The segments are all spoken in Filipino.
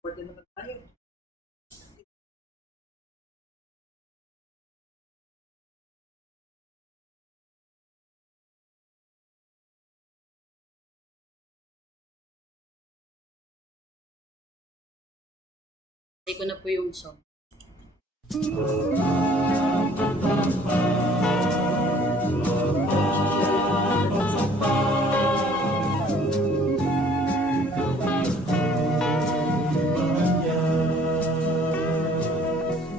Pwede naman tayo. Play ko na po yung song.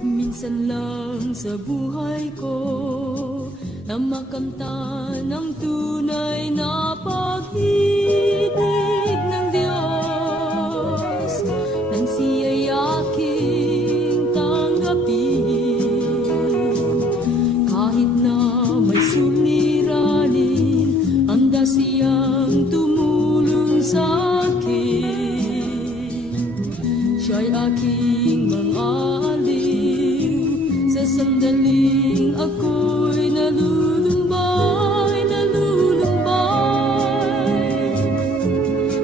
Minsan lang sa buhay ko na makamtan ang tunay na pag-ibig ng Diyos nang siya'y aking tanggapin. Kahit na may suliranin, handa siyang tumulong sa akin. Siya'y aking mga sa sandaling ako'y nalulumbay,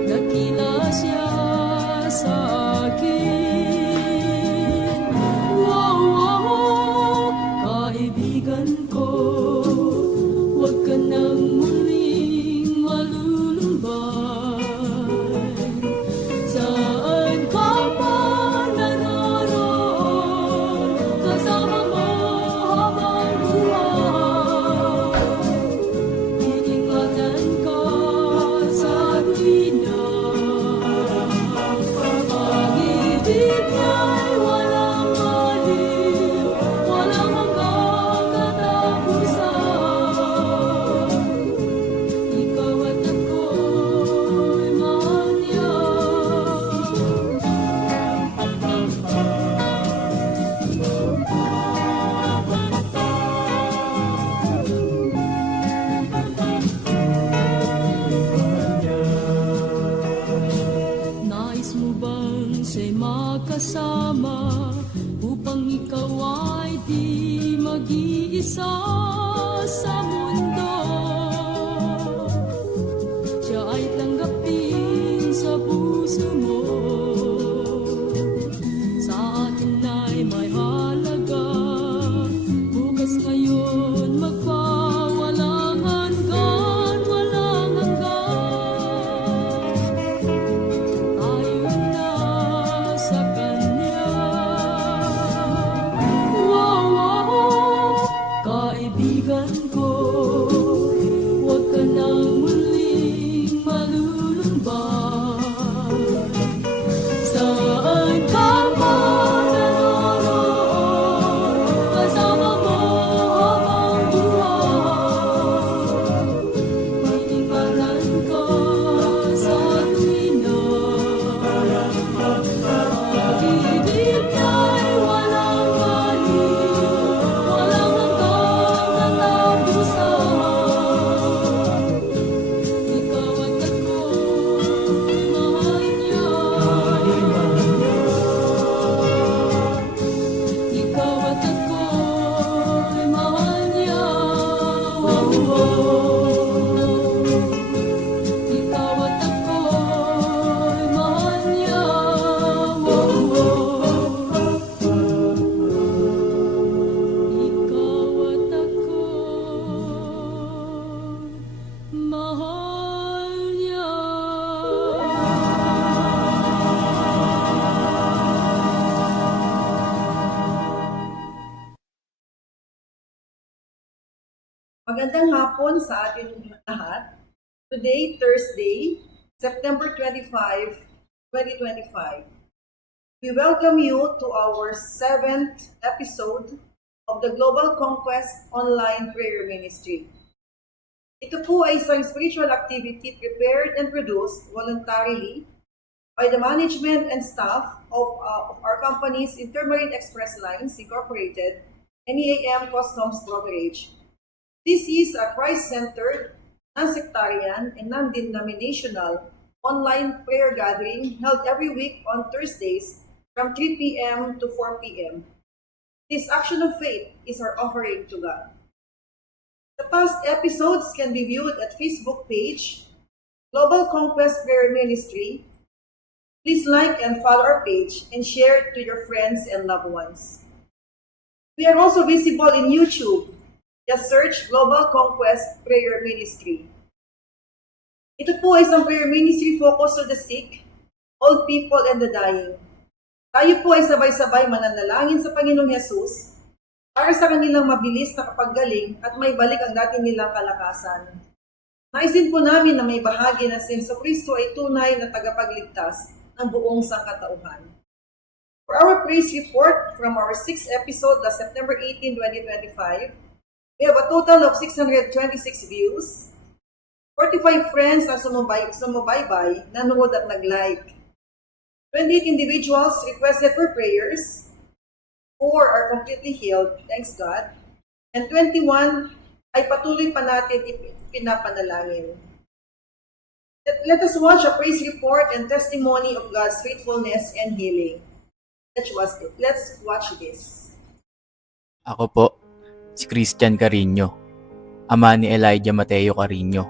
dakila siya sa akin. Wow, wow, kaibigan ko, huwag ka nang muling malulumbay. Saan ka man naroon, kasama mo habang buhay. Iningatan ka sa tuwina. Pag-ibig niya'y walang aliw, walang hanggang katapusan. Ikaw at ako'y mahal niya. Nais mo bang siya'y makasama upang ikaw ay di mag-iisa sa mundo? Siya ay tanggapin sa puso mo. Sa atin ay may halaga, bukas ngayon magpawalang hanggan, walang hanggan. Tayo na sa Kanya. Wow, wow, kaibigan ko, huwag ka nang muling malulumbay. Saan ka man naroon, kasama mo habang buhay. Iningatan ka sa tuwina. Pag-ibig niya'y walang aliw, walang hanggang katapusan. Ikaw at ako'y mahal niya. Ikaw at ako'y mahal niya. Wow, wow. Ikaw at ako'y mahal niya. Wow, wow. Ikaw at ako'y mahal niya. Magandang hapon sa ating lahat. Today, Thursday, September 25, 2025. We welcome you to our 7th episode of the Global Conquest Online Prayer Ministry. Ito po ay isang spiritual activity prepared and produced voluntarily by the management and staff of our companies Intermarine Express Lines Incorporated and EAM Customs Brokerage. This is a Christ-centered, non-sectarian, and non-denominational online prayer gathering held every week on Thursdays from 3 p.m. to 4 p.m. This action of faith is our offering to God. The past episodes can be viewed at Facebook page, Global Conquest Prayer Ministry. Please like and follow our page and share it to your friends and loved ones. We are also visible in YouTube. Just search Global Conquest Prayer Ministry. Ito po ay isang prayer ministry focused on the sick, old people, and the dying. Tayo po ay sabay-sabay mananalangin sa Panginoong Hesus para sa kanilang mabilis na kapaggaling at may balik ang dati nilang kalakasan. Naisin po namin na may bahagi na si Jesucristo ay tunay na tagapagligtas ng buong sangkatauhan. For our praise report from our 6th episode na September 18, 2025, we have a total of 626 views, 45 friends ang sumubaybay, nanood at nag-like. 28 individuals requested for prayers, 4 are completely healed, thanks God, and 21 ay patuloy pa natin pinapanalangin. Let us watch a praise report and testimony of God's faithfulness and healing. Let's watch this. Ako po, si Christian Carino, ama ni Elijah Mateo Carino.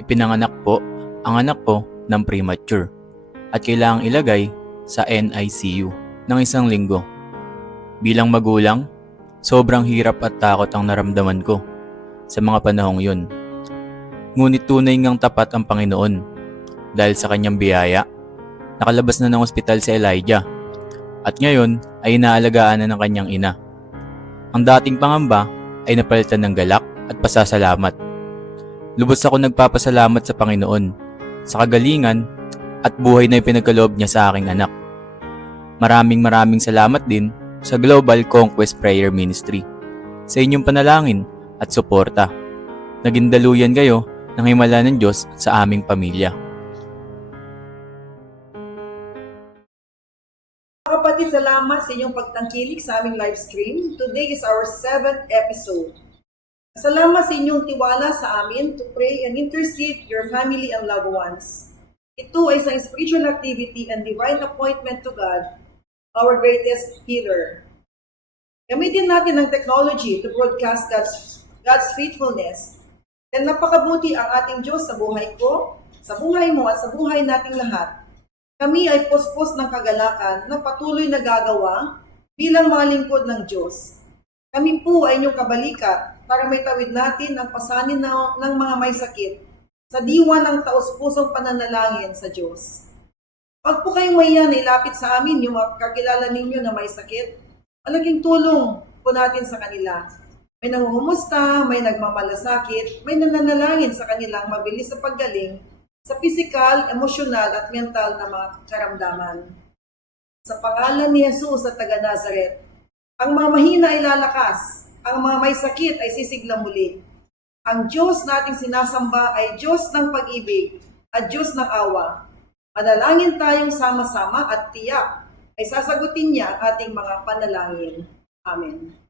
Ipinanganak po ang anak ko ng premature at kailangang ilagay sa NICU ng 1 linggo. Bilang magulang, sobrang hirap at takot ang naramdaman ko sa mga panahong yun. Ngunit tunay ngang tapat ang Panginoon dahil sa kanyang biyaya, nakalabas na ng ospital si Elijah at ngayon ay inaalagaan na ng kanyang ina. Ang dating pangamba ay napalitan ng galak at pasasalamat. Lubos ako nagpapasalamat sa Panginoon sa kagalingan at buhay na ipinagkaloob niya sa aking anak. Maraming salamat din sa Global Conquest Prayer Ministry sa inyong panalangin at suporta. Naging daluyan kayo ng himala ng Diyos sa aming pamilya. Kapatid, salamat sa inyong pagtangkilik sa aming live stream. Today is our 7th episode. Salamat sa inyong tiwala sa amin to pray and intercede your family and loved ones. Ito ay isang spiritual activity and divine appointment to God, our greatest healer. Gamitin natin ang technology to broadcast God's faithfulness. And napakabuti ang ating Diyos sa buhay ko, sa buhay mo at sa buhay nating lahat. Kami ay puspos ng kagalakan na patuloy na gagawa bilang mga lingkod ng Diyos. Kami po ay inyong kabalikat para may tawid natin ang pasanin ng mga may sakit sa diwa ng taos-pusong pananalangin sa Diyos. Pag po kayong mahiya na ilapit sa amin yung mga kakilala ninyo na may sakit, malaking tulong po natin sa kanila. May nangungumusta, may nagmamalasakit, may nananalangin sa kanilang mabilis sa paggaling sa pisikal, emosyonal at mental na mga karamdaman. Sa pangalan ni Jesus sa taga Nazaret, ang mga mahina ay lalakas, ang mga may sakit ay sisiglang muli. Ang Diyos nating sinasamba ay Diyos ng pag-ibig at Diyos ng awa. Manalangin tayong sama-sama at tiyak ay sasagutin niya ang ating mga panalangin. Amen.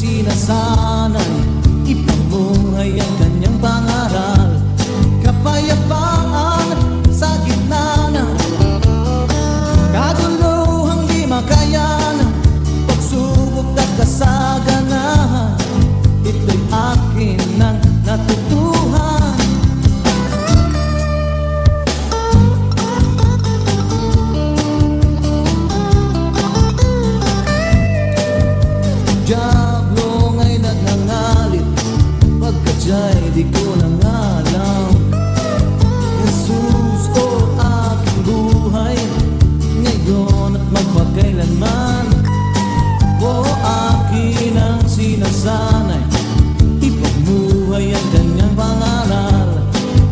sinasanay, ipamuhay ang kanyang pangaral. Kapayapaan sa gitna ng kaguluhang di makayanan, pagsubok kasaganahan, ito'y akin nang natutuhan. Diablo nga'y nagngangalit, pagkat siya'y di ko nang alam. Jesus, o aking buhay, ngayon at magpakailanman. O akin ang sinasanay, ipagmuhay ang kanyang pangaral.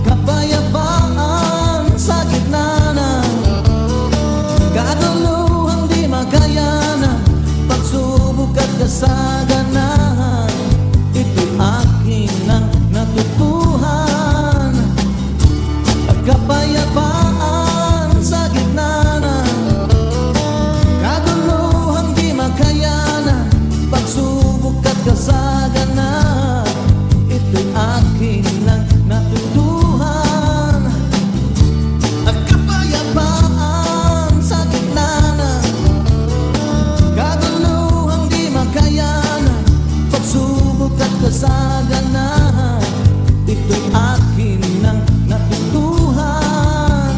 Kapayapaan sa gitna ng katuluhang di makayanan, pagsubok at kasaganahan, ito'y akin ang natutuhan. At kapayapaan sa gitna ng katuluhang di makayanan, pagsubok at kasaganahan, ito'y akin ang natutuhan. At kapayapaan sa gitna ng katuluhang di makayanan, pagsubok at kasaganahan, ito'y akin ang natutuhan.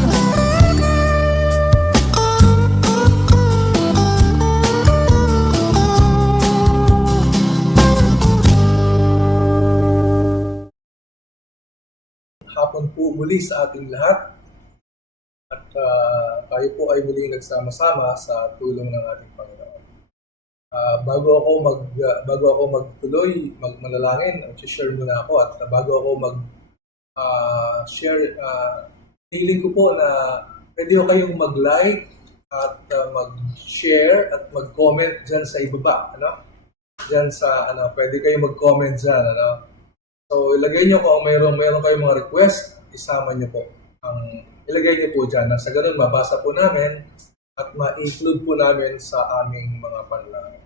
Hapon po muli sa ating lahat at tayo po ay muli nagsama-sama sa tulong ng ating Panginoon. Bago ako magtuloy, magmanalangin, share muna ako at bago ako share, feeling ko po na pwede ko kayong mag-like at mag-share at mag-comment dyan sa ibaba, ano? Dyan sa pwede kayong mag-comment dyan, ano? So, ilagay nyo kung mayroon kayong mga request, isama nyo po. Ilagay nyo po dyan. Sa ganun, mabasa po namin at ma-include po namin sa aming mga panalangin.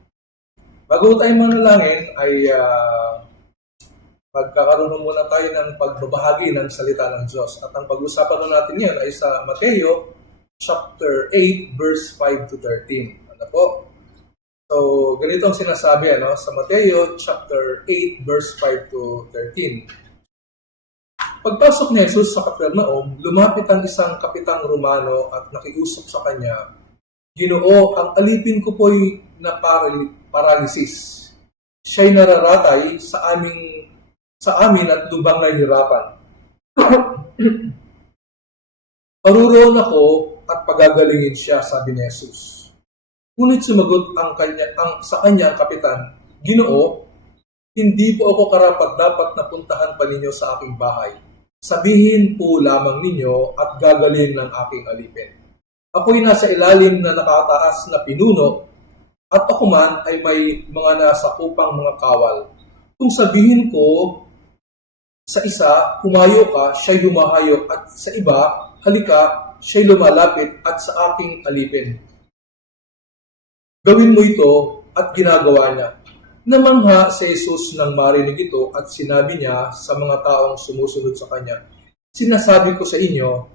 Bago tayo manalangin, ay magkakaroon muna tayo ng pagbabahagi ng salita ng Diyos. At ang pag-usapan natin ngayon ay sa Mateo chapter 8, verse 5 to 13. Ano po? So, ganito ang sinasabi sa Mateo chapter 8 verse 5 to 13. Pagpasok ni Jesus sa Capernaum, lumapit ang isang kapitang Romano at nakiusap sa kanya, "Ginoo, ang alipin ko po'y na paralysis. Siya'y nararatay sa amin at lubang na hirapan. Paruroon ako at pagagalingin siya," sabi ni Jesus. Ngunit sumagot sa kanya ang kapitan, "Ginoo, hindi po ako karapat-dapat na puntahan pa ninyo sa aking bahay. Sabihin po lamang ninyo at gagaling ng aking alipin. Ako'y nasa ilalim na nakataas na pinuno at ako man ay may mga nasakupang mga kawal. Kung sabihin ko sa isa, humayo ka, siya'y humahayo, at sa iba, halika, siya'y lumalapit at sa aking alipin. Gawin mo ito," at ginagawa niya. Namangha si Jesus nang marinig ito at sinabi niya sa mga taong sumusunod sa kanya, "Sinasabi ko sa inyo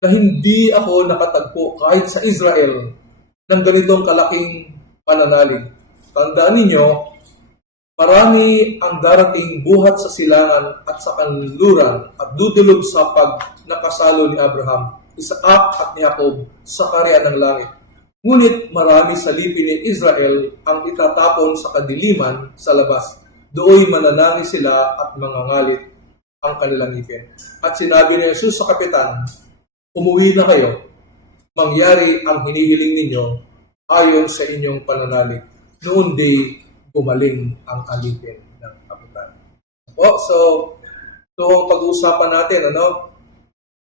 na hindi ako nakatagpo kahit sa Israel ng ganitong kalaking pananalig. Tandaan ninyo, marami ang darating buhat sa silangan at sa kanluran at dudulog sa nakasalo ni Abraham, Isaac at ni Jacob sa kaharian ng langit. Ngunit marami sa lipi ni Israel ang itatapon sa kadiliman sa labas. Dooy mananangis sila at mangangalit ang kanilang ngipin." At sinabi ni Jesus sa kapitan, "Umuwi na kayo. Mangyari ang hinihiling ninyo ayon sa inyong pananalig." Noon di gumaling ang alipin ng kapitan. So ito ang pag-uusapan natin,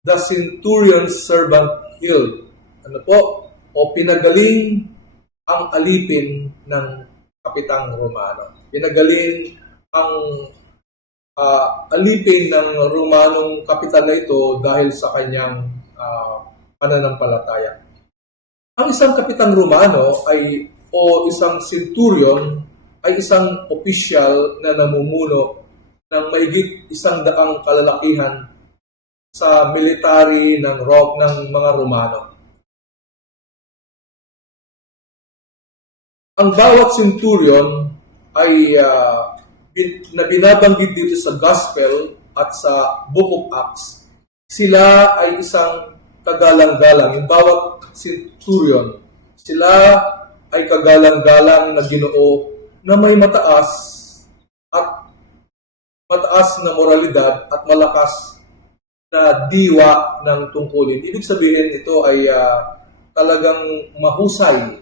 The centurion's servant healed. O pinagaling ang alipin ng kapitang Romano. Pinagaling ang alipin ng Romanong kapitan na ito dahil sa kanyang pananampalataya. Ang isang kapitang Romano o isang centurion ay isang opisyal na namumuno ng mahigit 100 kalalakihan sa military ng mga Romano. Ang bawat centurion ay na binabanggit dito sa Gospel at sa Book of Acts, sila ay isang kagalang-galang. Yung bawat centurion, sila ay kagalang-galang na Ginoo na may mataas na moralidad at malakas na diwa ng tungkulin. Ibig sabihin, ito ay talagang mahusay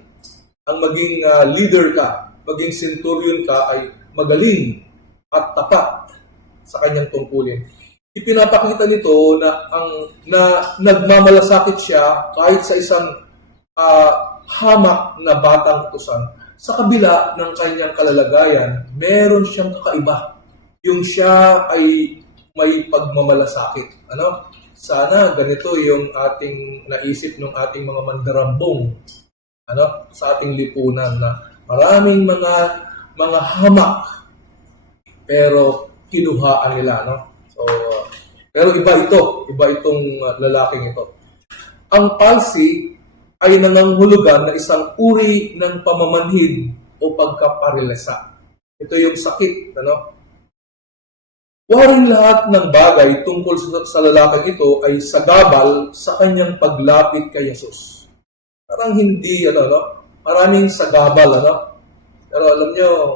ang maging leader ka, maging centurion ka ay magaling at tapat sa kanyang tungkulin. Ipinapakita nito na nagmamalasakit siya kahit sa isang hamak na batang utusan. Sa kabila ng kanyang kalalagayan, meron siyang kakaiba. Yung siya ay may pagmamalasakit. Sana ganito yung ating naisip ng ating mga mandarambong sa ating lipunan na maraming mga hamak pero kinuhaan nila. Pero iba itong lalaking ito. Ang palsy ay nangangahulugan na isang uri ng pamamanhid o pagkaparilasa. Ito yung sakit. Waring lahat ng bagay tungkol sa lalaking ito ay sagabal sa kanyang paglapit kay Jesus. Parang hindi, maraming sagabal, Pero alam nyo,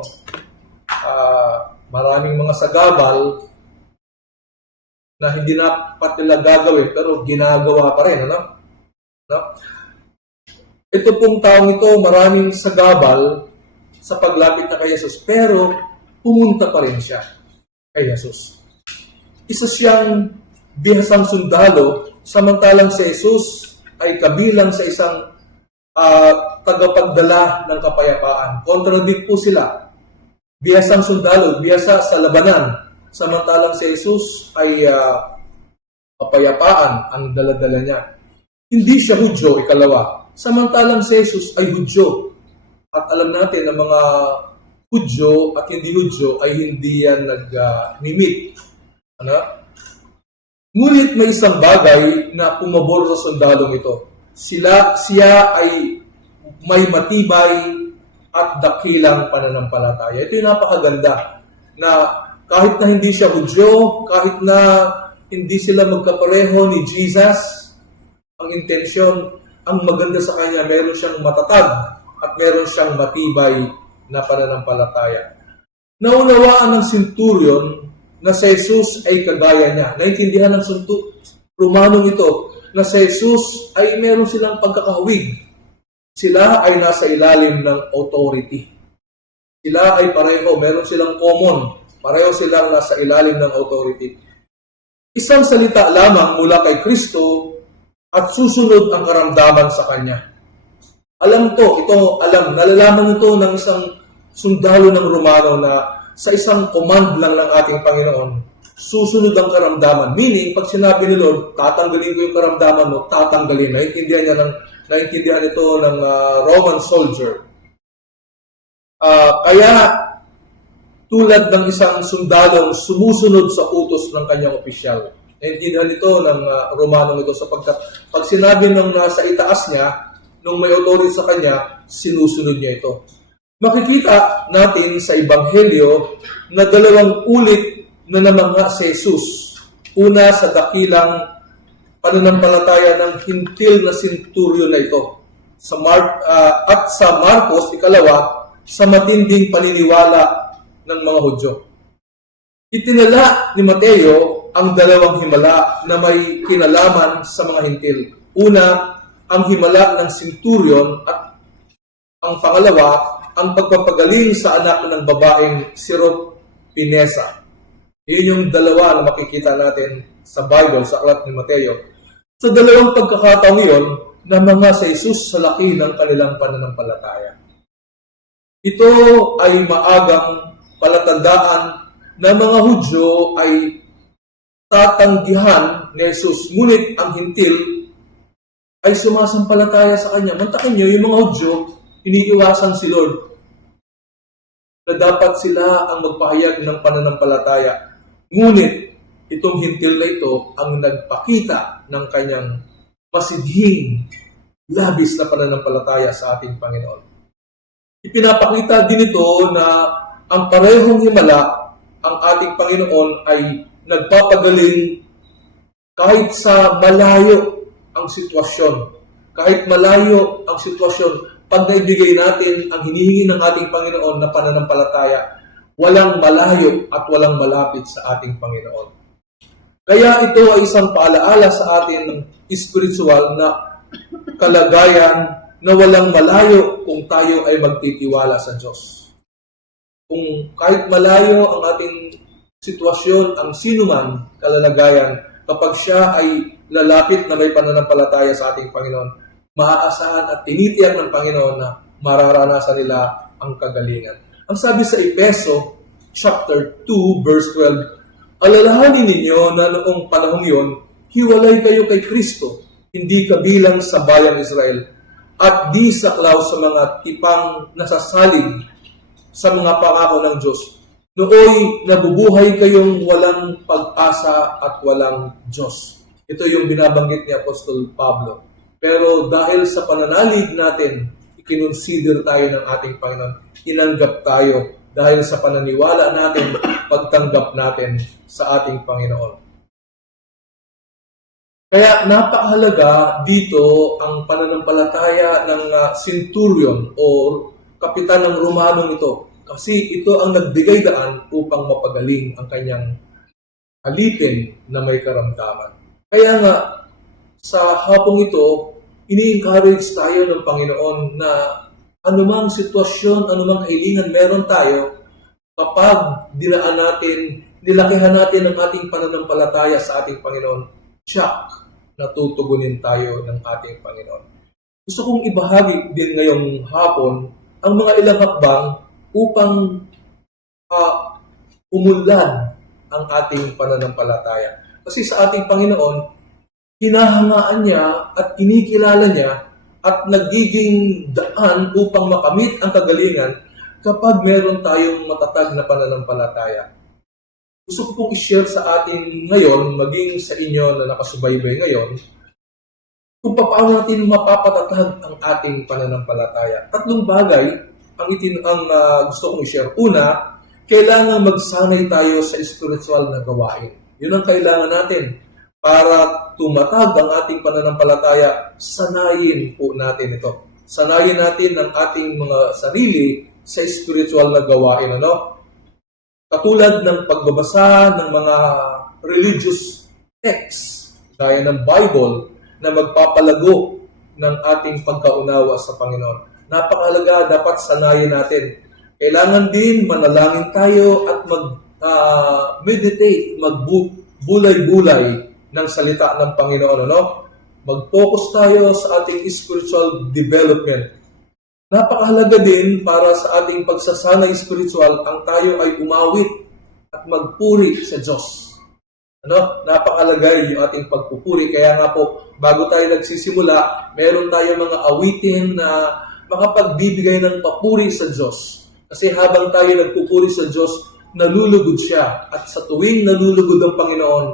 maraming mga sagabal na hindi na nila gagawin pero ginagawa pa rin, Ito pong taong ito, maraming sagabal sa paglapit na kay Jesus, pero pumunta pa rin siya kay Jesus. Isa siyang bihasang sundalo, samantalang si Jesus ay kabilang sa isang tagapagdala ng kapayapaan. Contradict po sila. Bihasang sundalo, bihasa sa labanan, samantalang si Jesus ay kapayapaan ang daladala niya. Hindi siya Hudyo, ikalawa. Samantalang si Jesus ay Hudyo. At alam natin na mga Hudyo at hindi Hudyo ay hindi yan nag-mimik. Ngunit may isang bagay na pumabor sa sundalong ito. Siya ay may matibay at dakilang pananampalataya. Ito yung napakaganda na kahit na hindi siya Hudyo, kahit na hindi sila magkapareho ni Jesus, ang intensyon, ang maganda sa kanya, meron siyang matatag at meron siyang matibay na pananampalataya. Naunawaan ng centurion na si Jesus ay kagaya niya. Naintindihan ng Romanong ito na si Jesus ay meron silang pagkakahawig. Sila ay nasa ilalim ng authority. Sila ay pareho, meron silang common. Pareho silang nasa ilalim ng authority. Isang salita lamang mula kay Kristo at susunod ang karamdaman sa Kanya. Nalalaman ito ng isang sundalo ng Romano na sa isang command lang ng ating Panginoon, susunod ang karamdaman. Meaning, pag sinabi ni Lord, tatanggalin ko yung karamdaman mo, tatanggalin. Naintindihan ito ng Roman soldier. Kaya, tulad ng isang sundalong sumusunod sa utos ng kanyang opisyal. Naintindihan ito ng Romanong ito sapagkat pag sinabi ng nasa itaas niya, nung may authority sa kanya, sinusunod niya ito. Makikita natin sa Ebanghelyo na dalawang ulit na namangha si Jesus. Una sa dakilang pananampalataya ng hintil na centurion na ito. At sa Marcos, ikalawa, sa matinding paniniwala ng mga Hudyo. Itinala ni Mateo ang dalawang himala na may kinalaman sa mga hintil. Una, ang himala ng centurion at ang pangalawa, ang pagpapagaling sa anak ng babaeng Siropinesa. Yun yung dalawa na makikita natin sa Bible, sa aklat ni Mateo. Sa dalawang pagkakataong iyon, namangha si Jesus sa laki ng kanilang pananampalataya. Ito ay maagang palatandaan na mga Hudyo ay tatanggihan ni Jesus, ngunit ang hintil ay sumasampalataya sa Kanya. Mantakin niyo, yung mga Hudyo, iniiwasan si Lord na dapat sila ang magpahayag ng pananampalataya. Ngunit, itong hintil na ito ang nagpakita ng kanyang masidhing, labis na pananampalataya sa ating Panginoon. Ipinapakita din ito na ang parehong himala, ang ating Panginoon ay nagpapagaling kahit sa malayo ang sitwasyon. Kahit malayo ang sitwasyon, pag naibigay natin ang hinihingi ng ating Panginoon na pananampalataya, walang malayo at walang malapit sa ating Panginoon. Kaya ito ay isang paalaala sa atin spiritual na kalagayan na walang malayo kung tayo ay magtitiwala sa Diyos. Kung kahit malayo ang ating sitwasyon, ang sinuman kalalagayan, kapag siya ay lalapit na may pananampalataya sa ating Panginoon, maaasahan at tinitiyak ng Panginoon na mararanasan nila ang kagalingan. Ang sabi sa Efeso, chapter 2, verse 12, alalahanin ninyo na noong panahong yon, hiwalay kayo kay Kristo, hindi kabilang sa bayang Israel, at di saklaw sa mga tipang nasasalig sa mga pangako ng Diyos. Nooy nabubuhay kayong walang pag-asa at walang Diyos. Ito yung binabanggit ni Apostol Pablo. Pero dahil sa pananalig natin, ikinonsider tayo ng ating Panginoon. Inanggap tayo dahil sa pananiwala natin, pagtanggap natin sa ating Panginoon. Kaya napakahalaga dito ang pananampalataya ng centurion o kapitan ng Romanong ito. Kasi ito ang nagbigay daan upang mapagaling ang kanyang alipin na may karamdaman. Kaya nga, sa hapong ito, ini-encourage tayo ng Panginoon na anumang sitwasyon, anumang kahilingan meron tayo, kapag dinaan natin, nilakihan natin ang ating pananampalataya sa ating Panginoon, tiyak na tutugunin tayo ng ating Panginoon. Gusto kong ibahagi din ngayong hapon ang mga ilang hakbang upang umunlad ang ating pananampalataya. Kasi sa ating Panginoon, hinahangaan niya at kinikilala niya at nagiging daan upang makamit ang kagalingan kapag meron tayong matatag na pananampalataya. Gusto ko pong i-share sa atin ngayon, maging sa inyo na nakasubaybay ngayon, kung paano natin mapapatatag ang ating pananampalataya. Tatlong bagay ang gusto kong i-share. Una, kailangan magsanay tayo sa spiritual na gawain. Yun ang kailangan natin. Para tumatag ang ating pananampalataya, sanayin po natin ito. Sanayin natin ang ating mga sarili sa spiritual na gawain. Katulad ng pagbabasa ng mga religious texts, gaya ng Bible, na magpapalago ng ating pagkaunawa sa Panginoon. Napakahalaga, dapat sanayin natin. Kailangan din manalangin tayo at mag-meditate, magbulay-bulay ng salita ng Panginoon. Mag-focus tayo sa ating spiritual development. Napakahalaga din para sa ating pagsasanay spiritual ang tayo ay umawit at magpuri sa Diyos. Napakahalaga yung ating pagpupuri. Kaya nga po, bago tayo nagsisimula, meron tayo mga awitin na makapagbibigay ng papuri sa Diyos. Kasi habang tayo nagpupuri sa Diyos, nalulugod siya. At sa tuwing nalulugod ang Panginoon,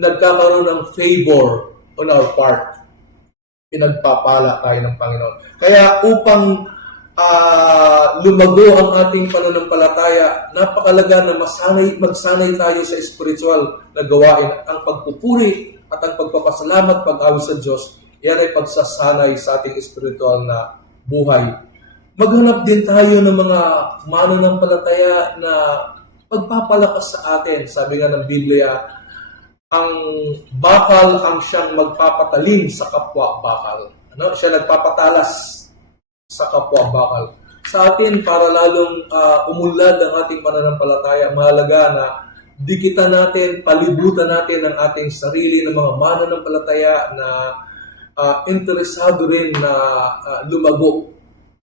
nagkakaroon ng favor on our part. Pinagpapala tayo ng Panginoon. Kaya upang lumago ang ating pananampalataya, napakalaga na magsanay tayo sa spiritual na gawain. Ang pagpupuri at ang pagpapasalamat, pag-awi sa Diyos, yan ay pagsasanay sa ating spiritual na buhay. Maghanap din tayo ng mga mananampalataya na pagpapalakas sa atin. Sabi nga ng Biblia, ang bakal ang siyang magpapatalim sa kapwa bakal. Siya nagpapatalas sa kapwa bakal. Sa atin, para lalong umunlad ang ating pananampalataya, mahalaga na dikitan natin, palibutan natin ang ating sarili ng mga mananampalataya na interesado rin na lumago.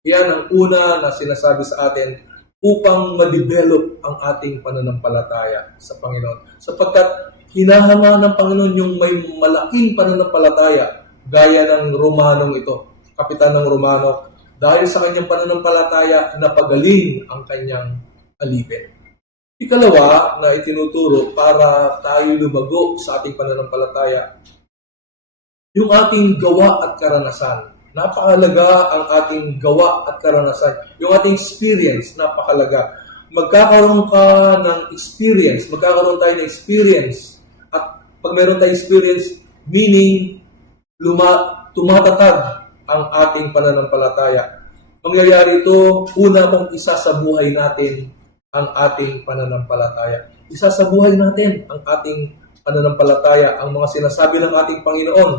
Yan ang una na sinasabi sa atin upang ma-develop ang ating pananampalataya sa Panginoon. Sapagkat hinahanga ng Panginoon yung may malaking pananampalataya gaya ng Romanong ito, kapitan ng Romano, dahil sa kanyang pananampalataya napagaling ang kanyang alipin. Ikalawa na itinuturo para tayo lumago sa ating pananampalataya, yung ating gawa at karanasan. Napakahalaga ang ating gawa at karanasan. Yung ating experience, napakahalaga. magkakaroon ka ng experience, magkakaroon tayo ng experience. At pag meron tayong experience, meaning tumatatag ang ating pananampalataya. Mangyayari ito, una kung isa sa buhay natin ang ating pananampalataya. Isa sa buhay natin ang ating pananampalataya, ang mga sinasabi ng ating Panginoon.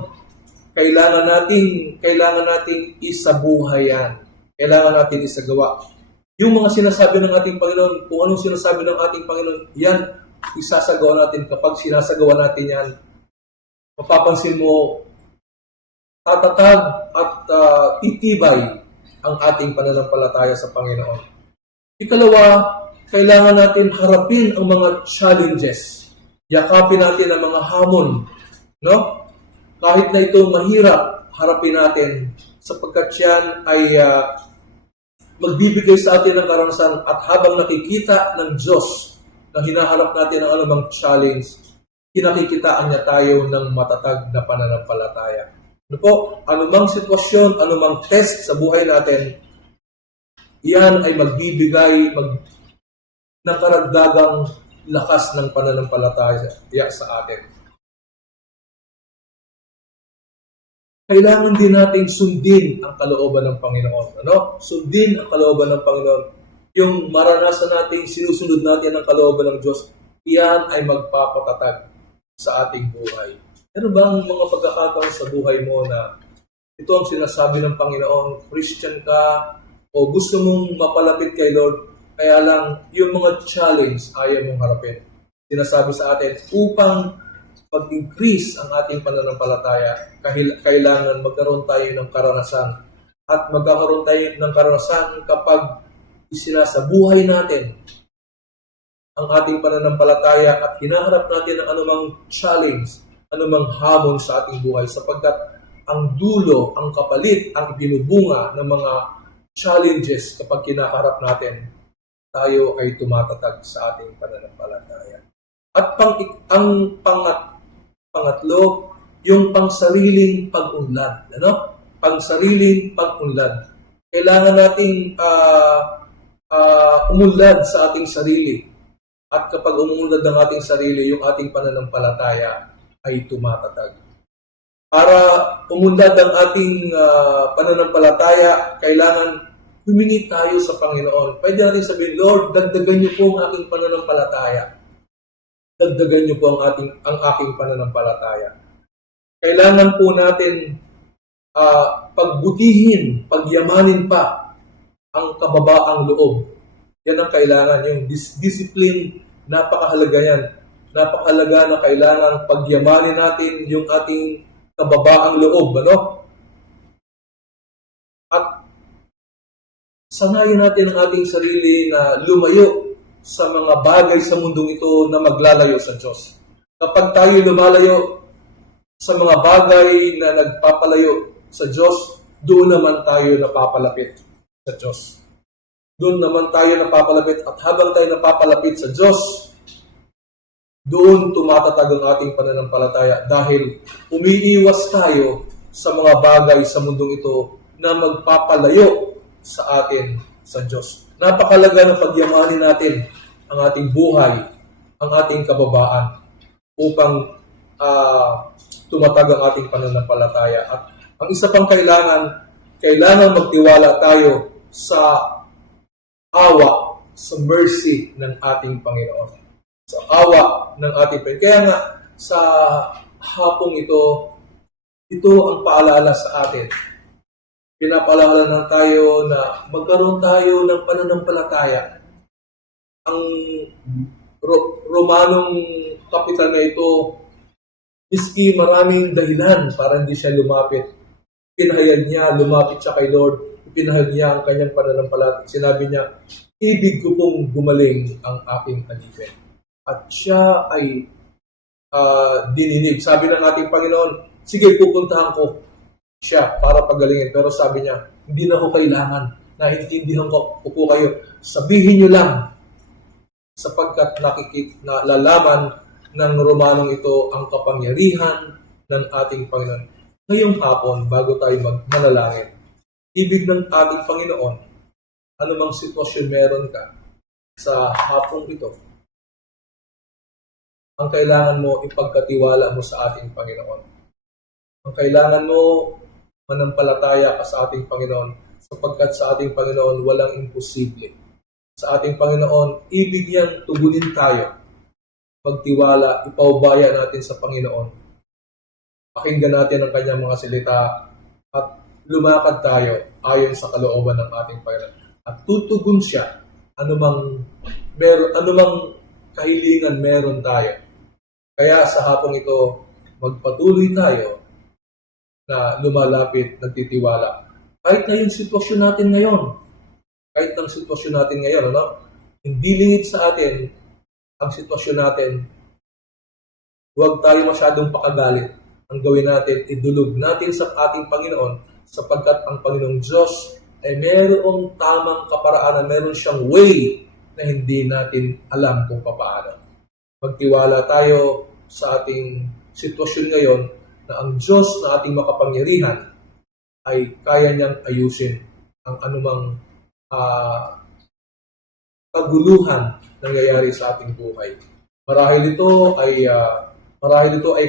Kailangan nating isabuhay yan. Kailangan natin isagawa. Yung mga sinasabi ng ating Panginoon, kung anong sinasabi ng ating Panginoon, yan, isasagawa natin. Kapag sinasagawa natin yan, mapapansin mo, tatatag at titibay ang ating pananampalataya sa Panginoon. Ikalawa, kailangan natin harapin ang mga challenges. Yakapin natin ang mga hamon. No? Kahit na ito mahirap, harapin natin sapagkat yan ay magbibigay sa atin ng karanasan at habang nakikita ng Diyos na hinaharap natin ang anumang challenge, kinakikitaan niya tayo ng matatag na pananampalataya. Ano po, anumang sitwasyon, anumang test sa buhay natin, iyan ay magbibigay ng karagdagang lakas ng pananampalataya sa atin. Kailangan din nating sundin ang kalooban ng Panginoon. Ano? Sundin ang kalooban ng Panginoon. Yung maranasan natin, sinusunod natin ang kalooban ng Diyos, iyan ay magpapatatag sa ating buhay. Ano ba ang mga pagkakataon sa buhay mo na ito ang sinasabi ng Panginoon, Christian ka, o gusto mong mapalapit kay Lord, kaya lang yung mga challenge ayaw mong harapin. Sinasabi sa atin, upang pag-increase ang ating pananampalataya, kailangan magkaroon tayo ng karanasan. At magkakaroon tayo ng karanasan kapag isinasabuhay natin ang ating pananampalataya at hinaharap natin ang anumang challenge, anumang hamon sa ating buhay sapagkat ang dulo, ang kapalit, ang ibinubunga ng mga challenges kapag kinaharap natin, tayo ay tumatatag sa ating pananampalataya. At pangatlo, yung pangsariling pag-unlad. Ano? Pangsariling pag-unlad. Kailangan nating umunlad sa ating sarili. At kapag umunlad ng ating sarili, yung ating pananampalataya ay tumatatag. Para umunlad ang ating pananampalataya, kailangan humingi tayo sa Panginoon. Pwede natin sabihin, Lord, dagdagan niyo po ang aking pananampalataya. Dagdagan niyo po ang aking pananampalataya. Kailangan po natin pagbutihin, pagyamanin pa ang kababaang loob. Yan ang kailangan. Yung discipline, napakahalaga yan. Napakahalaga na kailangan pagyamanin natin yung ating kababaang loob. Ano? At sanayin natin ang ating sarili na lumayo sa mga bagay sa mundong ito na maglalayo sa Diyos. Kapag tayo lumalayo sa mga bagay na nagpapalayo sa Diyos, doon naman tayo napapalapit sa Diyos. Doon naman tayo napapalapit at habang tayo napapalapit sa Diyos, doon tumatatag ang ating pananampalataya dahil umiiwas tayo sa mga bagay sa mundong ito na magpapalayo sa atin sa Diyos. Napakalaga na pagyamanin natin ang ating buhay, ang ating kababaan upang tumatag ang ating pananampalataya. At ang isa pang kailangan magtiwala tayo sa awa, sa mercy ng ating Panginoon. Sa awa ng ating Panginoon. Kaya nga, sa hapong ito ang paalala sa atin. Pinapaalala na tayo na magkaroon tayo ng pananampalataya. Ang Romanong kapitan na ito, miski maraming dahilan para hindi siya lumapit, pinahayag niya, lumapit siya kay Lord, pinahayag niya ang kanyang pananampalataya. Sinabi niya, ibig ko pong gumaling ang aking alipin. At siya ay dininig. Sabi ng ating Panginoon, sige, pupuntahan ko siya para pagalingin. Pero sabi niya, hindi na ko kailangan. Naintindihan ko po kayo. Sabihin niyo lang sapagkat nalalaman ng Romanong ito ang kapangyarihan ng ating Panginoon. Ngayong hapon, bago tayo manalangin, ibig ng ating Panginoon, anumang sitwasyon meron ka, sa hapong ito, ang kailangan mo ipagkatiwala mo sa ating Panginoon. Ang kailangan mo manampalataya ka sa ating Panginoon sapagkat sa ating Panginoon walang imposible. Sa ating Panginoon, ibig niyang tugunin tayo. Magtiwala, ipaubaya natin sa Panginoon. Pakinggan natin ang kanyang mga salita at lumakad tayo ayon sa kalooban ng ating Panginoon. At tutugon siya anumang kahilingan meron tayo. Kaya sa hapong ito, magpatuloy tayo na lumalapit, nagtitiwala. Kahit na yung sitwasyon natin ngayon, hindi lingid sa atin ang sitwasyon natin, huwag tayo masyadong pakagalit. Ang gawin natin, idulog natin sa ating Panginoon sapagkat ang Panginoong Diyos ay mayroong tamang kaparaanan, mayroon siyang way na hindi natin alam kung paano. Magtiwala tayo sa ating sitwasyon ngayon na ang Diyos na ating makapangyarihan ay kaya niyang ayusin ang anumang kaguluhan nangyayari sa ating buhay. Marahil ito ay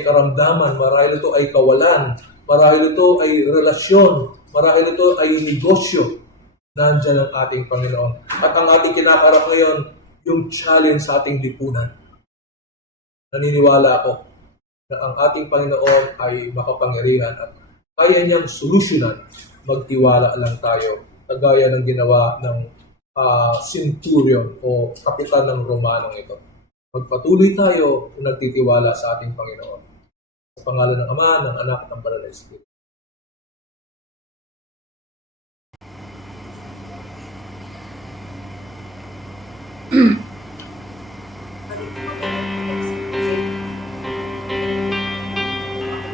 karamdaman, marahil ito ay kawalan, marahil ito ay relasyon, marahil ito ay negosyo. Nandiyan ang ating Panginoon. At ang ating kinakarap ngayon, yung challenge sa ating lipunan. Naniniwala ako na ang ating Panginoon ay makapangyarihan at kaya niyang solusyonan. Magtiwala lang tayo, kagaya ng ginawa ng centurion o kapitan ng Romanong ito. Magpatuloy tayo kung nagtitiwala sa ating Panginoon. Sa pangalan ng Ama, ng Anak, at ng Banal na Espiritu.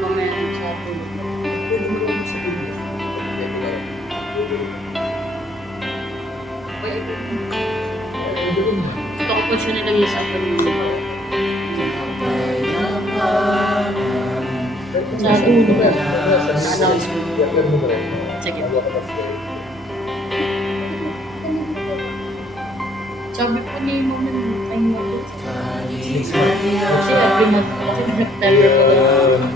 Mamaya sa tulog. Gusto ko po siya nilagay sa tulog. Sa tulog. Sige. Sabi po ni Mama, ay mo po. Kasi nag-teller ko lang.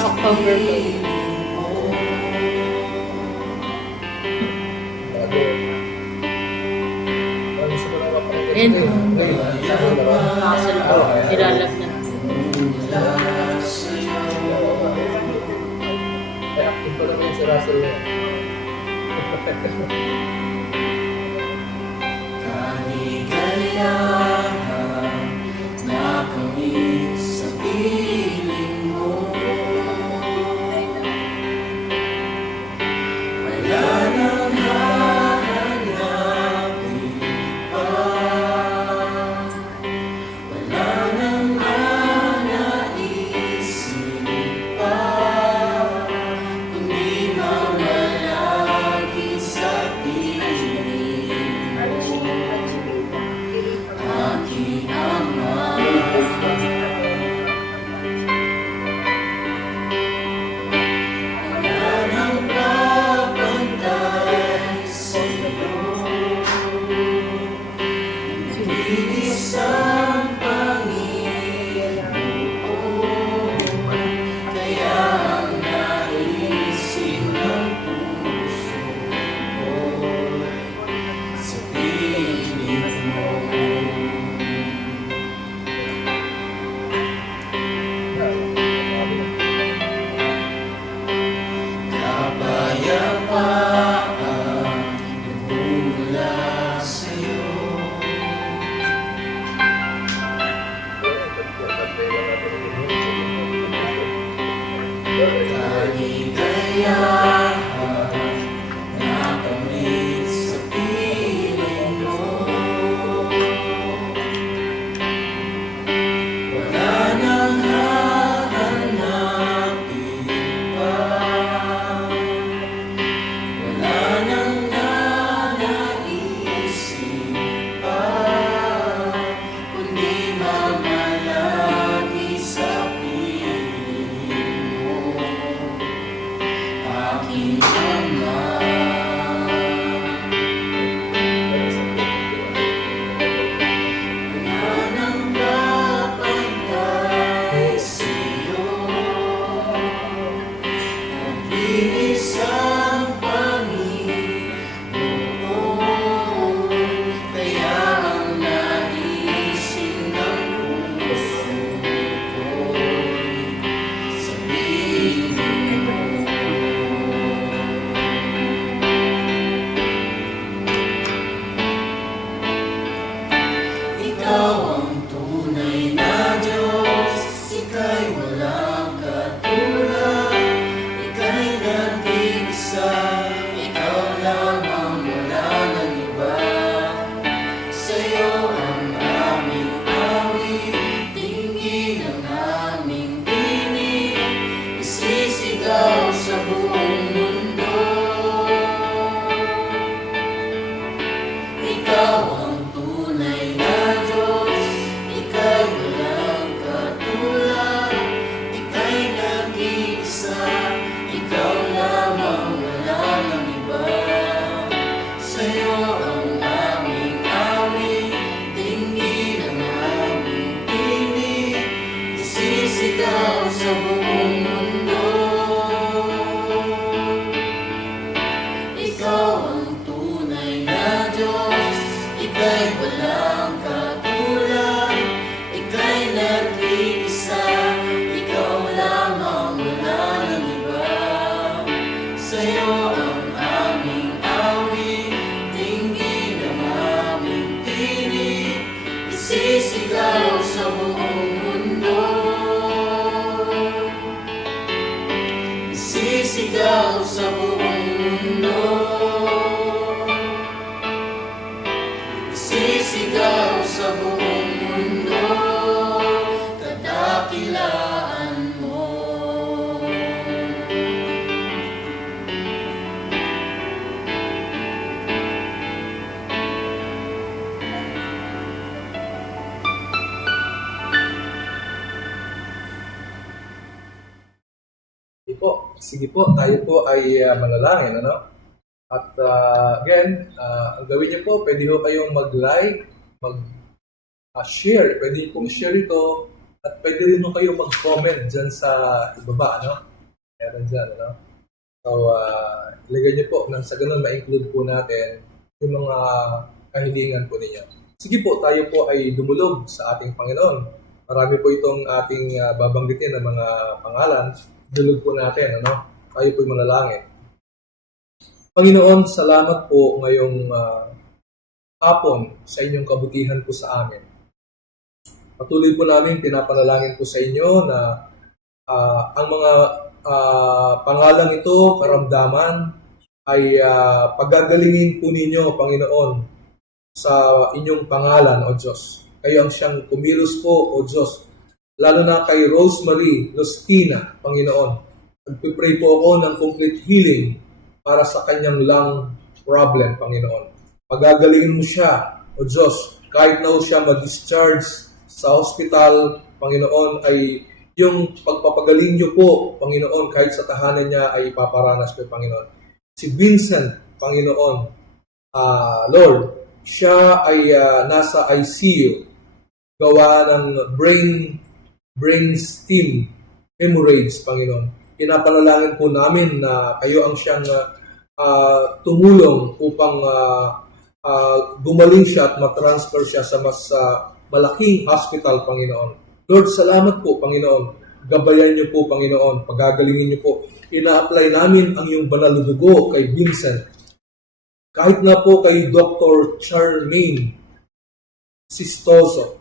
October po. And nakasal po, nilalag na. Ay, active pa naman si Russell. ika'y walang katulad, ika'y nag-iisa, ikaw lamang, wala nang iba. Sa'yo ang aming awit, tingin ang aming tinig, isisigaw sa buong mundo. Isisigaw sa buong mundo. Isisigaw sa buong mundo, kadakilaan mo. Sige po, tayo po ay manalangin, ano? At again, ang gawin niyo po, pwede ho kayong mag-like, mag-share. Pwede niyo pong share ito at pwede rin ho kayong mag-comment dyan sa ibaba, ano? Meron dyan, ano? So, ilagay niyo po nang sa ganun ma-include po natin yung mga kahilingan po ninyo. Sige po, tayo po ay dumulog sa ating Panginoon. Marami po itong ating babanggitin ng mga pangalan. Dulog po natin, ano? Tayo po'y manalangin. Panginoon, salamat po ngayong hapon sa inyong kabutihan po sa amin. Patuloy po namin pinapanalangin po sa inyo na ang mga pangalang ito, karamdaman, ay pagagalingin po ninyo, Panginoon, sa inyong pangalan, O Diyos. Kayo ang siyang kumilos po, O Diyos, lalo na kay Rosemary Lustina, Panginoon. Nagpipray po ako ng complete healing para sa kanyang lung problem, Panginoon. Pagagalingin mo siya, O Diyos, kahit na siya ma-discharge sa hospital, Panginoon, ay yung pagpapagaling niyo po, Panginoon, kahit sa tahanan niya ay paparanas ko, Panginoon. Si Vincent, Panginoon, Lord, siya ay nasa ICU, gawa ng brain stem hemorrhage, Panginoon. Pinapanalangin po namin na kayo ang siyang tumulong upang gumaling siya at matransfer siya sa mas malaking hospital, Panginoon. Lord, salamat po, Panginoon. Gabayan niyo po, Panginoon. Pagagalingin niyo po. Ina-apply namin ang iyong banal na dugo kay Vincent. Kahit na po kay Dr. Charmaine Sistoso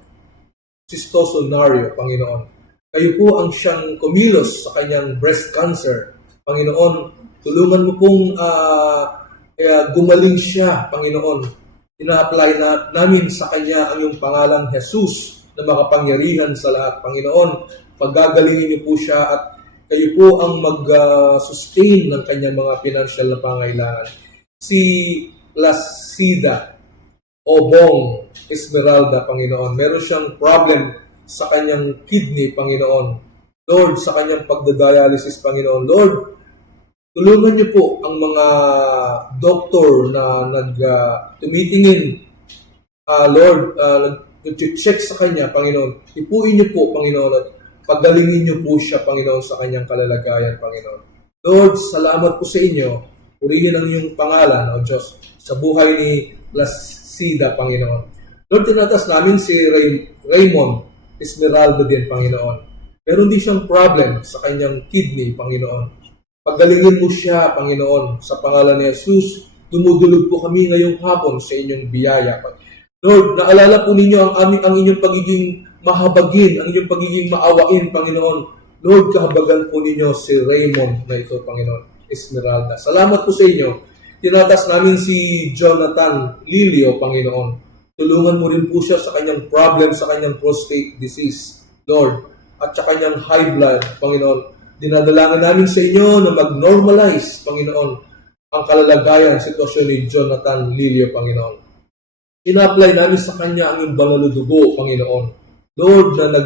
Nario, Panginoon. Kayo po ang siyang kumilos sa kanyang breast cancer. Panginoon, tulungan mo pong gumaling siya, Panginoon. Ina-apply namin sa kanya ang iyong pangalang Jesus na makapangyarihan sa lahat. Panginoon, paggagalingin niyo po siya at kayo po ang mag-sustain ng kanyang mga financial na pangailangan. Si Placida Obong Esmeralda, Panginoon. Meron siyang problem sa kanyang kidney, Panginoon. Lord, sa kanyang pagdadialysis, Panginoon. Lord, tulungan niyo po ang mga doktor na tumitingin, Lord, nag-check sa kanya, Panginoon. Ipuin niyo po, Panginoon, at pagalingin niyo po siya, Panginoon, sa kanyang kalalagayan, Panginoon. Lord, salamat po sa inyo. Purihin ang iyong pangalan, O Diyos, sa buhay ni Placida, Panginoon. Lord, tinatas namin si Raymond Esmeralda din, Panginoon. Meron din siyang problem sa kanyang kidney, Panginoon. Pagalingin mo siya, Panginoon, sa pangalan ni Jesus. Dumudulog po kami ngayong hapon sa inyong biyaya. Lord, naalala po ninyo ang inyong pagiging mahabagin, ang inyong pagiging maawain, Panginoon. Lord, kahabagan po ninyo si Raymond na ito, Panginoon, Esmeralda. Salamat po sa inyo. Tinatas namin si Jonathan Lilio, Panginoon. Tulungan mo rin po siya sa kanyang problem, sa kanyang prostate disease, Lord, at sa kanyang high blood, Panginoon. Dinadalangin namin sa inyo na mag-normalize, Panginoon, ang kalalagayan, sitwasyon ni Jonathan Lilio, Panginoon. Ina-apply namin sa kanya ang iyong banal na dugo, Panginoon. Lord, na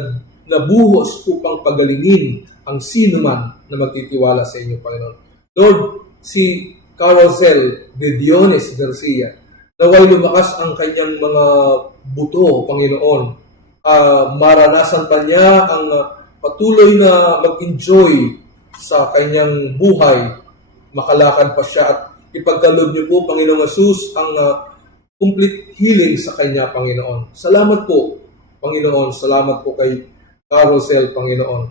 nabuhos upang pagalingin ang sino man na magtitiwala sa inyo, Panginoon. Lord, si Carousel de Dionis Garcia, naway lumakas ang kanyang mga buto, Panginoon. Maranasan pa niya ang patuloy na mag-enjoy sa kanyang buhay. Makalakad pa siya at ipagkaloob niyo po, Panginoong Jesus, ang complete healing sa kanya, Panginoon. Salamat po, Panginoon. Salamat po kay Carosel, Panginoon.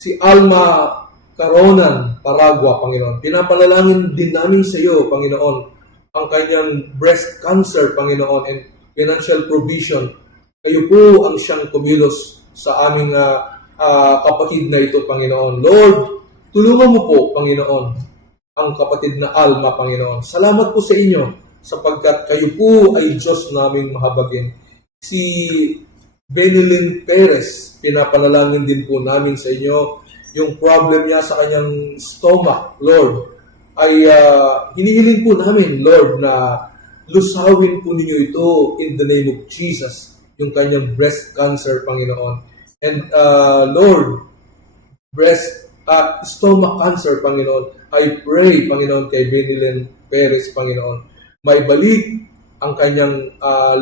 Si Alma Caronan Paragua, Panginoon. Pinapanalangin din namin sa iyo, Panginoon, ang kanyang breast cancer, Panginoon, and financial provision. Kayo po ang siyang kumilos sa aming kapatid na ito, Panginoon. Lord, tulungan mo po, Panginoon, ang kapatid na Alma, Panginoon. Salamat po sa inyo sapagkat kayo po ay Diyos naming mahabagin. Si Benilyn Perez, pinapanalangin din po namin sa inyo yung problem niya sa kanyang stomach, Lord, ay hinihiling po namin, Lord, na lusawin po ninyo ito in the name of Jesus, yung kanyang breast cancer, Panginoon. And Lord, stomach cancer, Panginoon, I pray, Panginoon, kay Benilyn Perez, Panginoon, may balik ang kanyang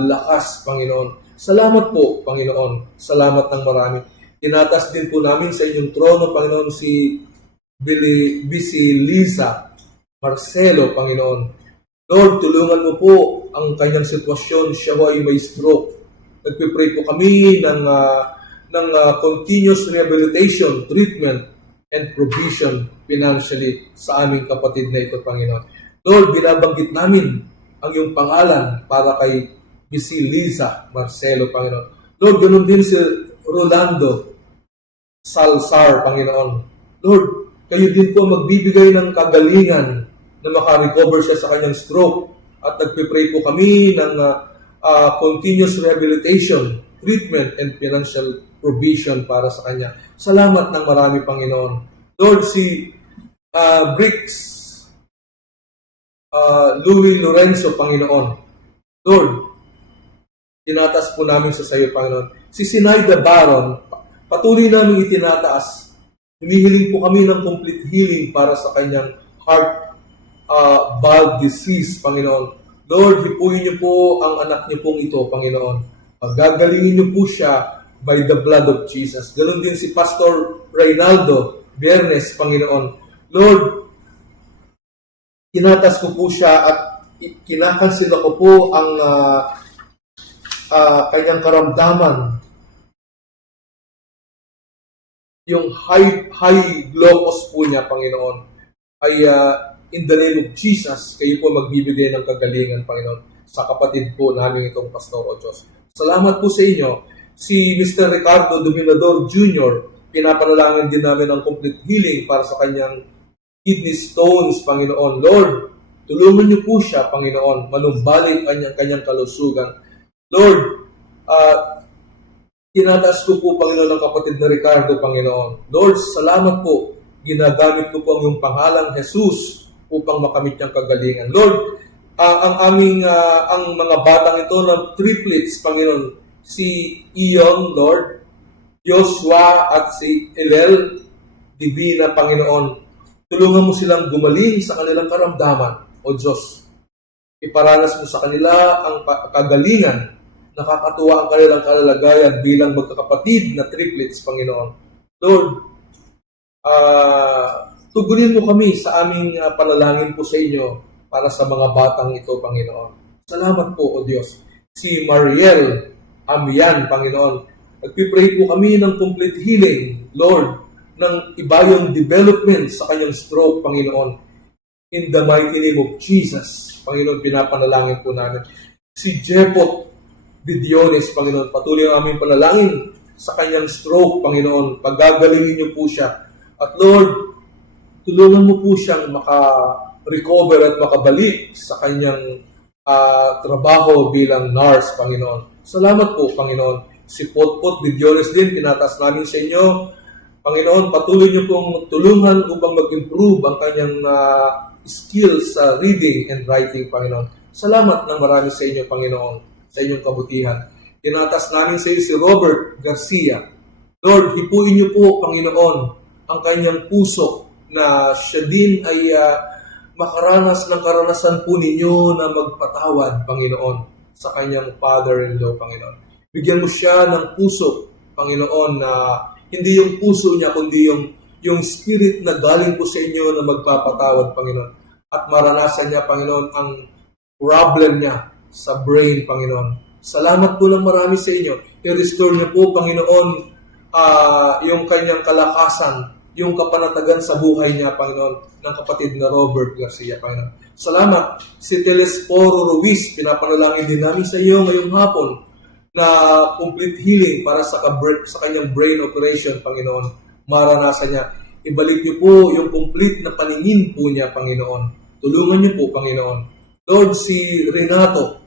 lakas, Panginoon. Salamat po, Panginoon. Salamat ng marami. Tinatas din po namin sa inyong trono, Panginoon, si Liza Marcelo, Panginoon. Lord, tulungan mo po ang kanyang sitwasyon. Siya ay may stroke. Nagpipray po kami ng continuous rehabilitation, treatment, and provision financially sa aming kapatid na ito, Panginoon. Lord, binabanggit namin ang iyong pangalan para kay Liza Marcelo, Panginoon. Lord, ganun din si Rolando Salsar, Panginoon. Lord, kayo din po magbibigay ng kagalingan na makarecover siya sa kanyang stroke. At nagpipray po kami ng continuous rehabilitation, treatment, and financial provision para sa kanya. Salamat ng marami, Panginoon. Lord, si Bricks Louis Lorenzo, Panginoon. Lord, tinatas po namin sa sayo, Panginoon. Si Sinaida Baron, patuloy namin itinataas. Humihiling po kami ng complete healing para sa kanyang heart valve disease, Panginoon. Lord, hipuin niyo po ang anak niyo pong ito, Panginoon. Pagagalingin niyo po siya by the blood of Jesus. Ganon din si Pastor Reynaldo Biernes, Panginoon. Lord, tinatas ko po siya at kinakansila ko po ang kanyang karamdaman. Yung high glucose po niya, Panginoon, ay in the name of Jesus, kayo po magbibigay ng kagalingan, Panginoon, sa kapatid po namin itong Pastor o Diyos. Salamat po sa inyo. Si Mr. Ricardo Dominador Jr., pinapanalangin din namin ang complete healing para sa kanyang kidney stones, Panginoon. Lord, tulungan niyo po siya, Panginoon, manumbalik ang kanyang kalusugan. Lord, tinataas ko po, Panginoon, ang kapatid na Ricardo, Panginoon. Lord, salamat po. Ginagamit ko po ang iyong pangalang Jesus upang makamit niyang kagalingan. Lord, ang mga batang ito ng triplets, Panginoon, si Ion, Lord, Joshua at si Elel Divina, Panginoon. Tulungan mo silang gumaling sa kanilang karamdaman, O Diyos. Iparanas mo sa kanila ang kagalingan. Nakakatuwa ang kanilang kalalagayan bilang magkakapatid na triplets, Panginoon. Lord, tugunin mo kami sa aming panalangin po sa inyo para sa mga batang ito, Panginoon. Salamat po, O Diyos. Si Mariel Amian, Panginoon. Nagpipray po kami ng complete healing, Lord, ng ibayong development sa kanyang stroke, Panginoon. In the mighty name of Jesus, Panginoon, pinapanalangin po namin. Si Jepot Vidiones, Panginoon, patuloy ang aming panalangin sa kanyang stroke, Panginoon. Pagagalingin niyo po siya. At Lord, tulungan mo po siyang maka-recover at makabalik sa kanyang trabaho bilang nurse, Panginoon. Salamat po, Panginoon. Si Potpot Vidiones din, tinatas namin sa inyo. Panginoon, patuloy niyo pong tulungan upang mag-improve ang kanyang skills sa reading and writing, Panginoon. Salamat ng marami sa inyo, Panginoon, sa inyong kabutihan. Tinatas namin sa iyo si Robert Garcia. Lord, hipuin niyo po, Panginoon, ang kanyang puso na siya din ay makaranas ng karanasan po ninyo na magpatawad, Panginoon, sa kanyang father-in-law, Panginoon. Bigyan mo siya ng puso, Panginoon, na hindi yung puso niya, kundi yung spirit na galing po sa inyo na magpapatawad, Panginoon. At maranasan niya, Panginoon, ang problem niya sa brain, Panginoon. Salamat po ng marami sa inyo. I-restore niyo po, Panginoon, yung kanyang kalakasan, yung kapanatagan sa buhay niya, Panginoon, ng kapatid na Robert Garcia, Panginoon. Salamat. Si Telesforo Ruiz, pinapanalangin din namin sa iyo ngayong hapon na complete healing para sa kanyang brain operation, Panginoon. Maranasan niya. Ibalik niyo po yung complete na paningin po niya, Panginoon. Tulungan niyo po, Panginoon. Lord, si Renato,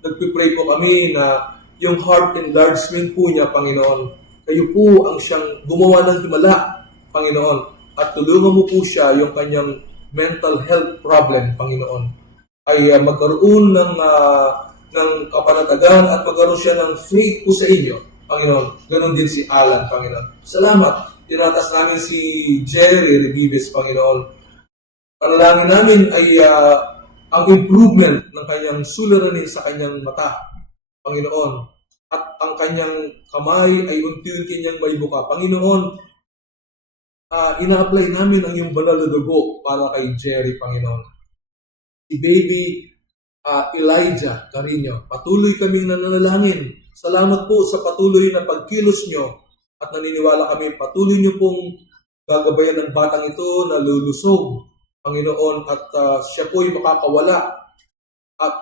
nagpipray po kami na yung heart enlargement po niya, Panginoon. Kayo po ang siyang gumawa ng himala, Panginoon. At tulungan mo po siya yung kanyang mental health problem, Panginoon. Ay magkaroon ng kapanatagan at magkaroon siya ng faith po sa inyo, Panginoon. Ganon din si Alan, Panginoon. Salamat. Tinatas namin si Jerry Revives, Panginoon. Panalangin namin ay ang improvement ng kanyang suliranin sa kanyang mata, Panginoon. At ang kanyang kamay ay unti-unti niyang may buka. Panginoon, ina-apply namin ang iyong banal na dugo para kay Jerry, Panginoon. Si baby Elijah Carino, patuloy kaming nananalangin. Salamat po sa patuloy na pagkilos nyo at naniniwala kami patuloy nyo pong gagabayan ng batang ito na lulusog, Panginoon, at siya po'y makakawala at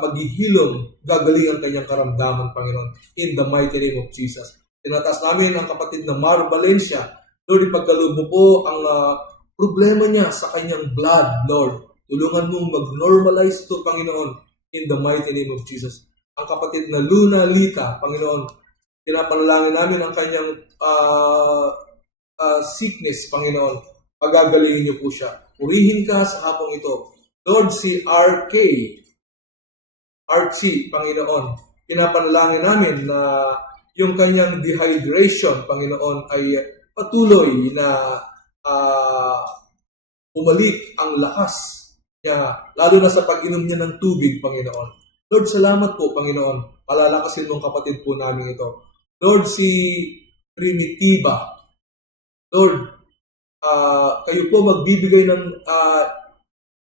maghihilom, gagaling ang kanyang karamdaman, Panginoon, in the mighty name of Jesus. Tinataas namin ang kapatid na Mar Valencia. Lord, ipagkaloob mo po ang problema niya sa kanyang blood, Lord. Tulungan mong mag-normalize ito, Panginoon, in the mighty name of Jesus. Ang kapatid na Luna Lita, Panginoon, pinapanalangin namin ang kanyang sickness, Panginoon. Pagagalingin niyo po siya. Purihin ka sa hapong ito. Lord, si Archie, Panginoon, pinapanalangin namin na yung kanyang dehydration, Panginoon, ay patuloy na umalik ang lakas niya, lalo na sa pag-inom niya ng tubig, Panginoon. Lord, salamat po, Panginoon. Palalakasin mong kapatid po namin ito. Lord, si Primitiva, Lord, kayo po magbibigay ng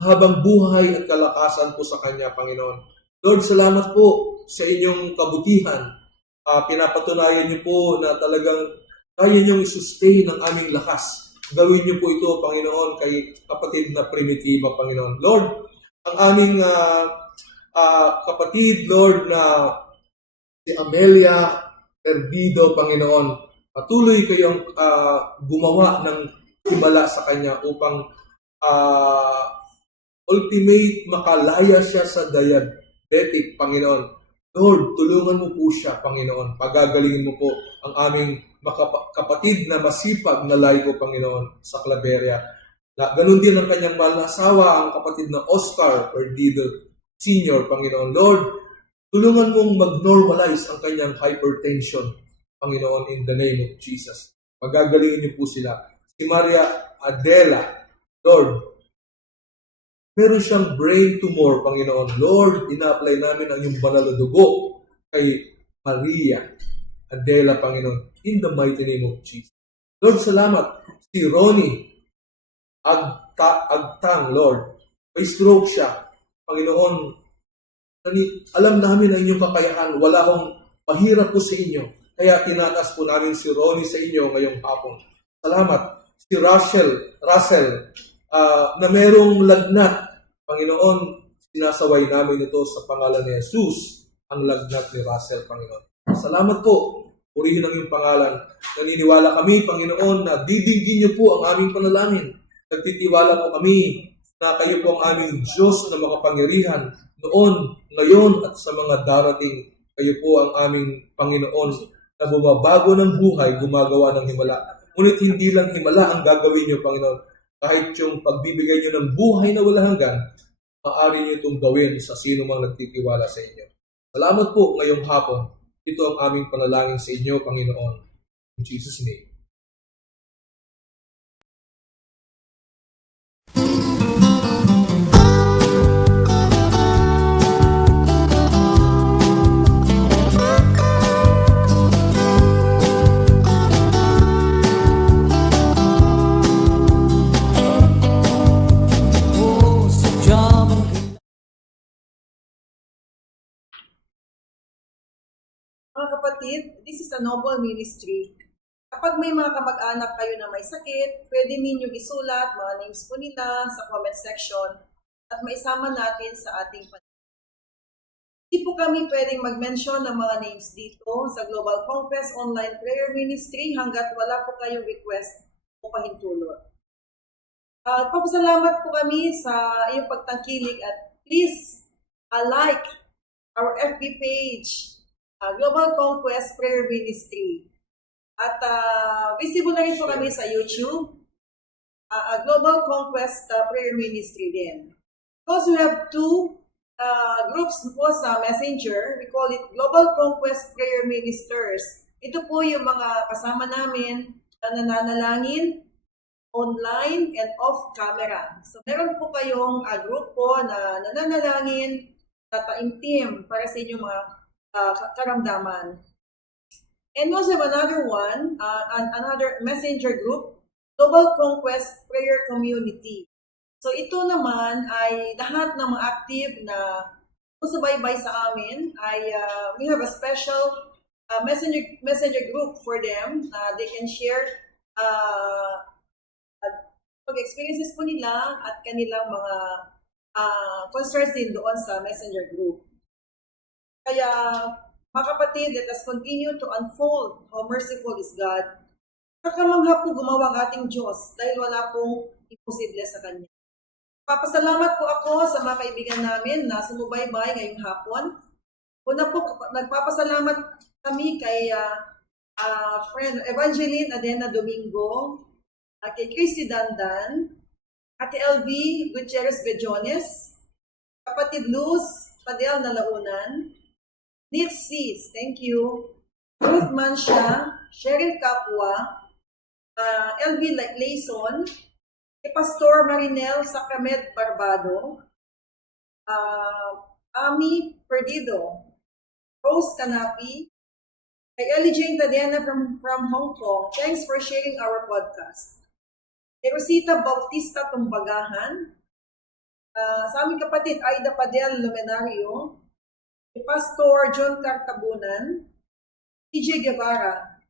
habang buhay at kalakasan po sa kanya, Panginoon. Lord, salamat po sa inyong kabutihan. Pinapatunayan niyo po na talagang kaya niyong i-sustain ang aming lakas. Gawin niyo po ito, Panginoon, kay kapatid na Primitiva, Panginoon. Lord, ang aming kapatid, Lord, na si Amelia Perdido, Panginoon, patuloy kayong gumawa ng himala sa kanya upang ultimate makalaya siya sa diabetic, Panginoon. Lord, tulungan mo po siya, Panginoon. Pagagalingin mo po ang aming kapatid na masipag na laiko, Panginoon, sa Claveria. Ganun din ang kanyang mahal na asawa, ang kapatid na Oscar Perdido Sr., Panginoon. Lord, tulungan mong mag-normalize ang kanyang hypertension, Panginoon, in the name of Jesus. Pagagalingin niyo po sila. Si Maria Adela, Lord, meron siyang brain tumor, Panginoon. Lord, ina-apply namin ang iyong banal na dugo kay Maria Adela, Panginoon, in the mighty name of Jesus. Lord, salamat. Si Ronnie Agtang, Lord, may stroke siya. Panginoon, alam namin ang inyong kakayahan. Wala akong mahirap po sa inyo. Kaya tinatas po namin si Ronnie sa inyo ngayong hapon. Salamat. Si Russell, na merong lagnat, Panginoon, sinasaway namin ito sa pangalan ni Jesus, ang lagnat ni Russell, Panginoon. Salamat po. Purihin ang iyong pangalan. Naniniwala kami, Panginoon, na didingin niyo po ang aming panalangin. Nagtitiwala po kami na kayo po ang aming Diyos na makapangyarihan noon, ngayon, at sa mga darating. Kayo po ang aming Panginoon na bumabago ng buhay, gumagawa ng himala. Ngunit hindi lang himala ang gagawin niyo, Panginoon. Kahit yung pagbibigay niyo ng buhay na walang hanggan, maaari niyo itong gawin sa sino mang nagtitiwala sa inyo. Salamat po ngayong hapon. Ito ang aming panalangin sa inyo, Panginoon. In Jesus' name. Mga kapatid, this is a noble ministry. Kapag may mga kamag-anak kayo na may sakit, pwede ninyong isulat mga names po nila sa comment section at maisama natin sa ating Hindi po kami pwedeng mag-mention ng mga names dito sa Global Conquest Online Prayer Ministry hanggat wala po kayong request o pahintulot. Papasalamat po kami sa iyong pagtangkilik at please like our FB page, Global Conquest Prayer Ministry. At visible na rin po kami sa YouTube, Global Conquest Prayer Ministry din. Also, we have two groups po sa Messenger. We call it Global Conquest Prayer Ministers. Ito po yung mga kasama namin na nananalangin online and off-camera. So, meron po kayong group po na nananalangin, tataimtim para sa inyong mga karamdaman. And also another one, another messenger group, Global Conquest Prayer Community. So ito naman ay lahat ng mga active na susubaybay sa amin ay we have a special messenger group for them. They can share pag-experiences po nila at kanilang mga concerns din doon sa messenger group. Kaya mga kapatid, let us continue to unfold how merciful is God. Kakamangha po gumawa ang ating Diyos dahil wala pong imposible sa Kanya. Papasalamat po ako sa mga kaibigan namin na sumubaybay ngayong hapon. Una po, nagpapasalamat kami kay friend Evangeline Adena Domingo, kay Christy Dandan, Ate LV Gutierrez Bejones, kapatid Luz Padel Nalaunan, Nitz Sis, thank you, Ruth Mansha, Cheryl Capua, LV Layson, Pastor Marinel Sacramed Barbado, Ami Perdido, Rose Canapi, kay Ellie Jane Tadiana from Hong Kong, thanks for sharing our podcast. Kay Rosita Bautista Tumbagahan, sa aming kapatid Aida Padel Lumenario, kay Pastor John Cartabunan, TJ Guevara,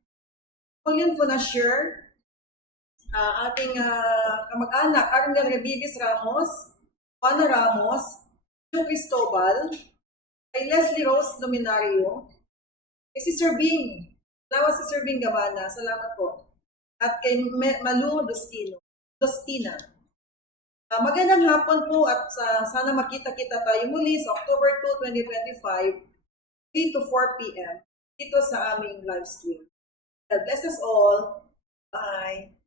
Julian Fonasher, ating kamag-anak Arnel Rebibis Ramos, Juana Ramos, Joe Cristobal, kay Leslie Rose Luminario, kay Sister Bing, salamat Sister Bing Gabana, salamat po, at kay Malu Dostina. Magandang hapon po at sana makita-kita tayo muli sa October 2, 2025, 3 to 4 p.m. dito sa aming live stream. God bless us all. Bye!